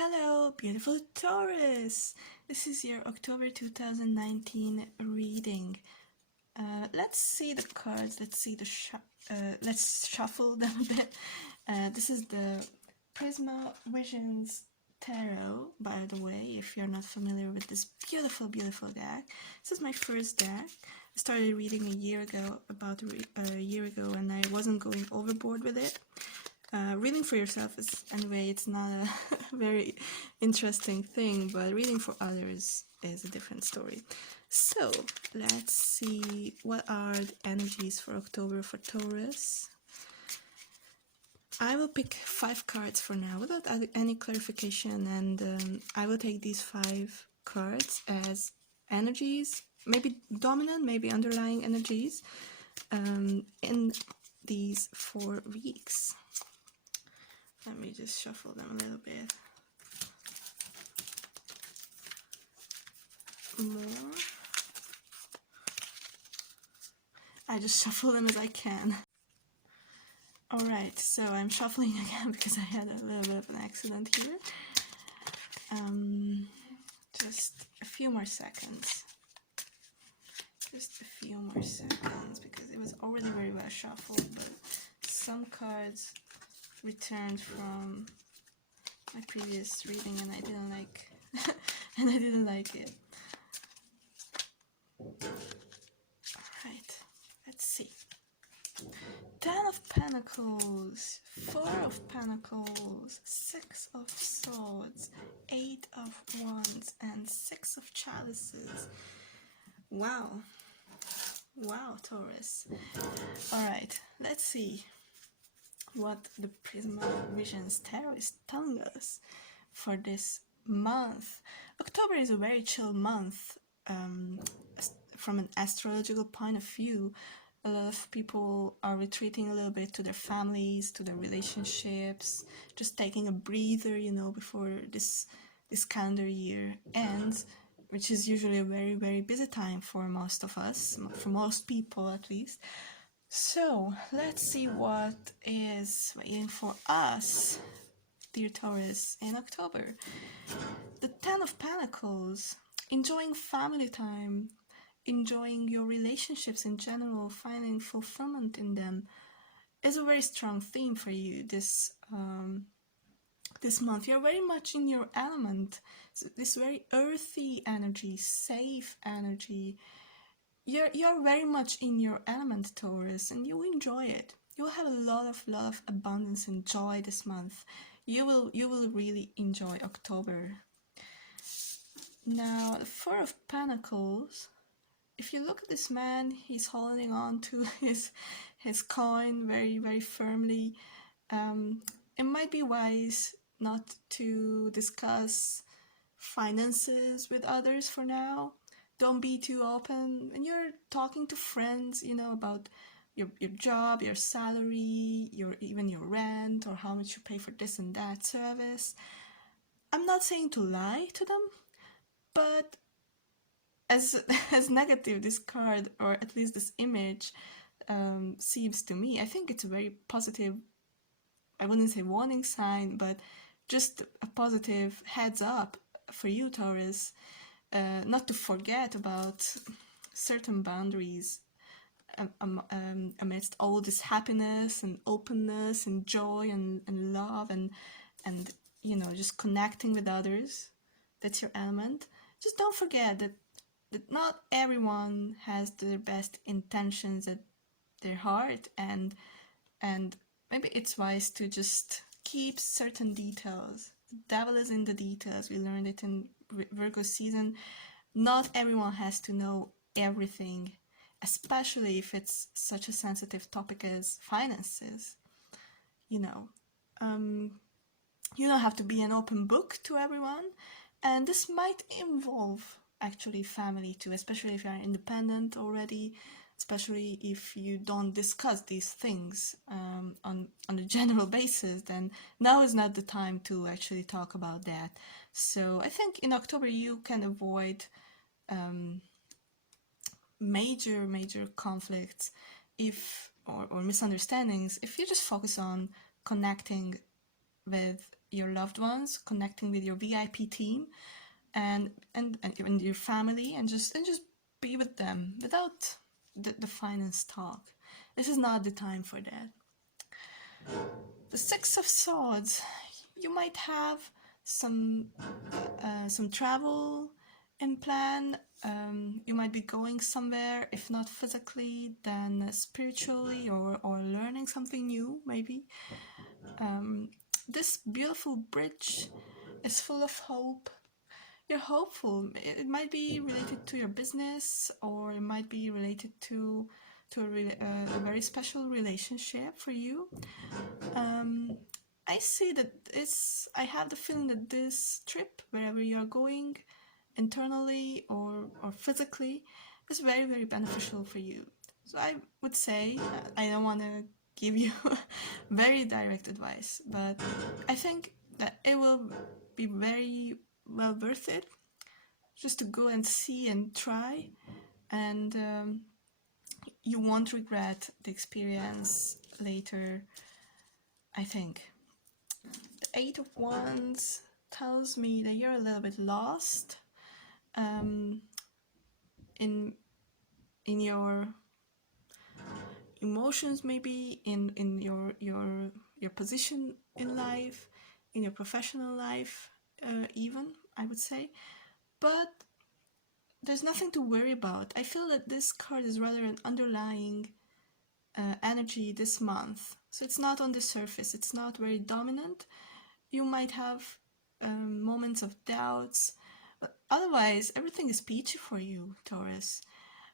Hello, beautiful Taurus! This is your October 2019 reading. Let's see the cards. Let's shuffle them a bit. This is the Prisma Visions Tarot, by the way, if you're not familiar with this beautiful, beautiful deck. This is my first deck. I started reading a year ago, and I wasn't going overboard with it. Reading for yourself is, anyway, it's not a very interesting thing, but reading for others is a different story. So, let's see what are the energies for October for Taurus. I will pick 5 cards for now without any clarification, and I will take these 5 cards as energies, maybe dominant, maybe underlying energies, in these 4 weeks. Let me just shuffle them a little bit more. I just shuffle them as I can. Alright, so I'm shuffling again because I had a little bit of an accident here. Just a few more seconds. Just a few more seconds because it was already very well shuffled, but some cards returned from my previous reading and I didn't like it. Alright, let's see. 10 of Pentacles, 4 of Pentacles, 6 of Swords, 8 of Wands, and 6 of Chalices. Wow. Wow, Taurus. Alright, let's see what the Prisma Visions Tarot is telling us for this month. October is a very chill month from an astrological point of view. A lot of people are retreating a little bit to their families, to their relationships, just taking a breather, before this calendar year ends, which is usually a very, very busy time for most of us, for most people at least. So, let's see what is waiting for us, dear Taurus, in October. The 10 of Pentacles, enjoying family time, enjoying your relationships in general, finding fulfillment in them, is a very strong theme for you this month. You're very much in your element, this very earthy energy, safe energy. You're very much in your element, Taurus, and you enjoy it. You'll have a lot of abundance and joy this month. You will really enjoy October. Now, the 4 of Pentacles. If you look at this man, he's holding on to his coin very, very firmly. It might be wise not to discuss finances with others for now. Don't be too open. When you're talking to friends, about your job, your salary, even your rent, or how much you pay for this and that service. I'm not saying to lie to them, but as negative this card, or at least this image, seems to me, I think it's a very positive, I wouldn't say warning sign, but just a positive heads up for you, Taurus, not to forget about certain boundaries amidst all this happiness and openness and joy and love and just connecting with others. That's your element. Just don't forget that not everyone has their best intentions at their heart, and maybe it's wise to just keep certain details. The devil is in the details. We learned it in Virgo season. Not everyone has to know everything, especially if it's such a sensitive topic as finances. You don't have to be an open book to everyone, and this might involve actually family too, especially if you're independent already, especially if you don't discuss these things on a general basis. Then now is not the time to actually talk about that. So I think in October you can avoid major conflicts or misunderstandings if you just focus on connecting with your loved ones, connecting with your VIP team, and your family, and just be with them without the finance talk. This is not the time for that. The Six of Swords. You might have some travel in plan. You might be going somewhere, if not physically, then spiritually, or learning something new, maybe. This beautiful bridge is full of hope. You're hopeful. It might be related to your business, or it might be related to a very special relationship for you. I see that I have the feeling that this trip, wherever you're going, internally or physically, is very, very beneficial for you. So I would say, I don't want to give you very direct advice, but I think that it will be very well worth it just to go and see and try, and you won't regret the experience later, I think. The Eight of Wands tells me that you're a little bit lost in your emotions, maybe in your position in life, in your professional life, even, I would say. But there's nothing to worry about. I feel that this card is rather an underlying energy this month. So it's not on the surface, it's not very dominant. You might have moments of doubts, but otherwise everything is peachy for you, Taurus.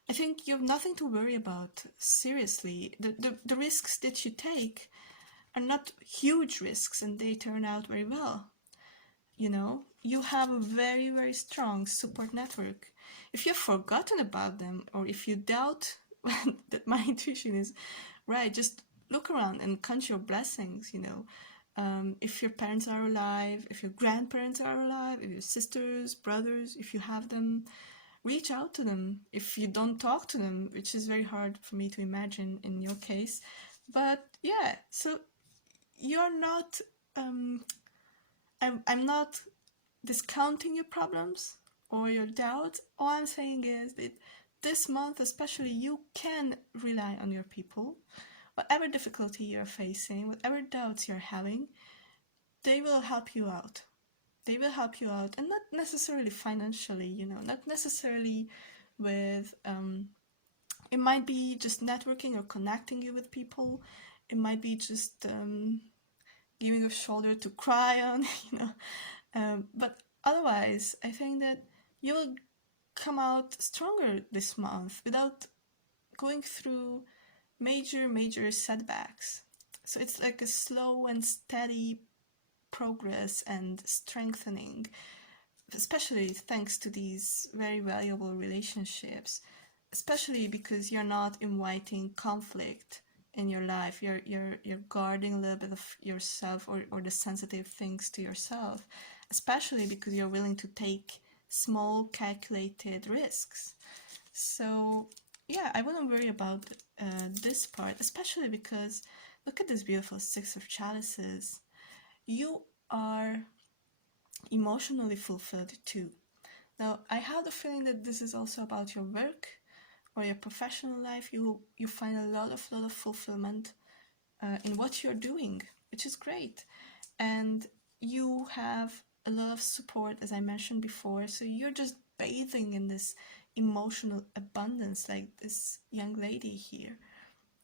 I think you have nothing to worry about, seriously. The risks that you take are not huge risks, and they turn out very well. You know, you have a very, very strong support network. If you've forgotten about them, or if you doubt that my intuition is right, just look around and count your blessings, you know. If your parents are alive, if your grandparents are alive, if your sisters, brothers, if you have them, reach out to them. If you don't talk to them, which is very hard for me to imagine in your case. But yeah, so you're not, I'm not discounting your problems or your doubts. All I'm saying is that this month especially, you can rely on your people. Whatever difficulty you're facing, whatever doubts you're having, they will help you out. They will help you out, and not necessarily financially, you know, not necessarily with, it might be just networking or connecting you with people. It might be just giving a shoulder to cry on, you know. But otherwise, I think that you will come out stronger this month without going through major setbacks. So it's like a slow and steady progress and strengthening, especially thanks to these very valuable relationships, especially because you're not inviting conflict in your life. You're guarding a little bit of yourself, or the sensitive things to yourself, especially because you're willing to take small calculated risks. So yeah, I wouldn't worry about this part, especially because look at this beautiful Six of Chalices. You are emotionally fulfilled too. Now, I have the feeling that this is also about your work or your professional life. You find a lot of fulfillment in what you're doing, which is great. And you have a lot of support, as I mentioned before. So you're just bathing in this emotional abundance, like this young lady here.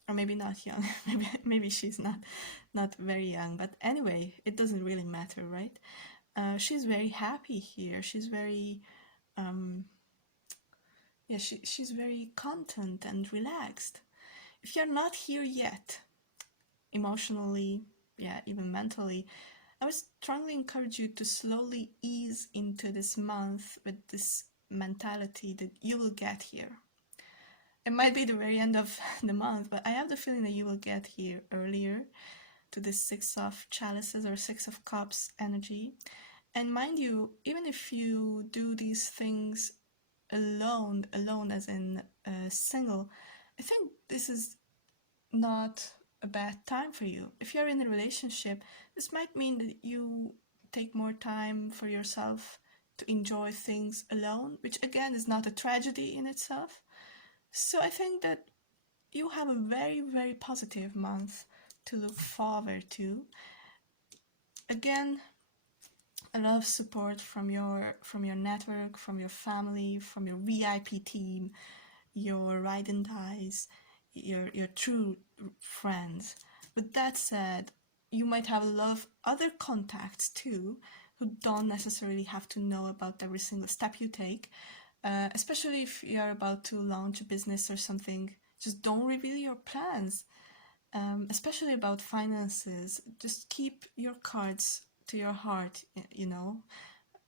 Or maybe not young, maybe she's not very young, but anyway, it doesn't really matter, right? She's very happy here. She's very yeah, she's very content and relaxed. If you're not here yet, emotionally, yeah, even mentally, I would strongly encourage you to slowly ease into this month with this mentality that you will get here. It might be the very end of the month, but I have the feeling that you will get here earlier to this Six of Chalices or Six of Cups energy. And mind you, even if you do these things alone as in single, I think this is not a bad time for you. If you're in a relationship, this might mean that you take more time for yourself to enjoy things alone, which again is not a tragedy in itself. So I think that you have a very, very positive month to look forward to. Again, a lot of support from your network, from your family, from your VIP team, your ride and dies, your true friends. With that said, you might have a lot of other contacts too who don't necessarily have to know about every single step you take, especially if you're about to launch a business or something. Just don't reveal your plans, especially about finances. Just keep your cards to your heart, you know.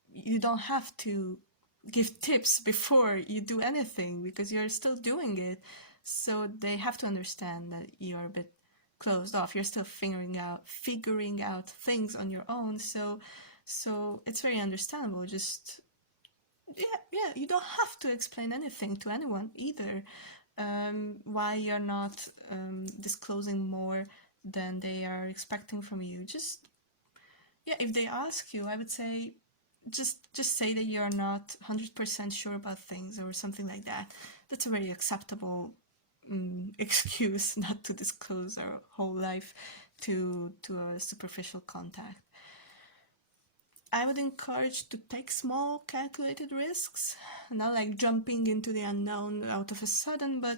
You don't have to give tips before you do anything because you're still doing it. So they have to understand that you're a bit closed off. You're still figuring out things on your own. So it's very understandable. Just yeah, you don't have to explain anything to anyone either. Why you're not disclosing more than they are expecting from you. Just yeah, if they ask you, I would say just say that you're not 100% sure about things or something like that. That's a very acceptable excuse not to disclose our whole life to a superficial contact. I would encourage to take small calculated risks, not like jumping into the unknown out of a sudden, but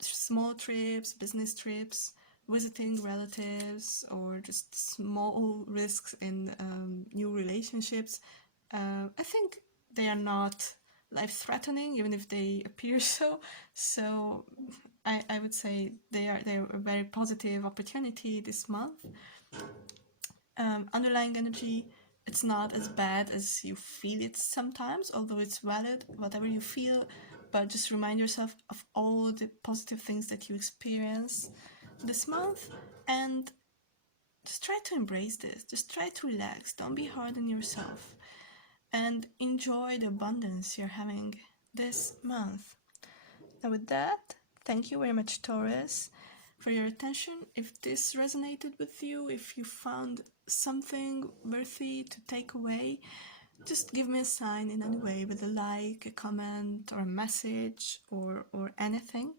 small trips, business trips, visiting relatives, or just small risks in new relationships. I think they are not life-threatening, even if they appear so. So I would say they're a very positive opportunity this month. Underlying energy, it's not as bad as you feel it sometimes, although it's valid, whatever you feel, but just remind yourself of all the positive things that you experience this month and just try to embrace this. Just try to relax. Don't be hard on yourself and enjoy the abundance you're having this month. Now, with that, thank you very much, Taurus, for your attention. If this resonated with you, if you found something worthy to take away, just give me a sign in any way with a like, a comment, or a message, or anything.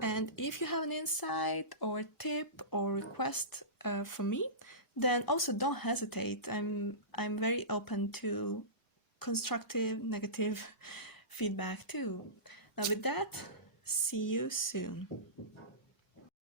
And if you have an insight or a tip or request for me, then also don't hesitate. I'm very open to constructive, negative feedback too. Now with that, see you soon.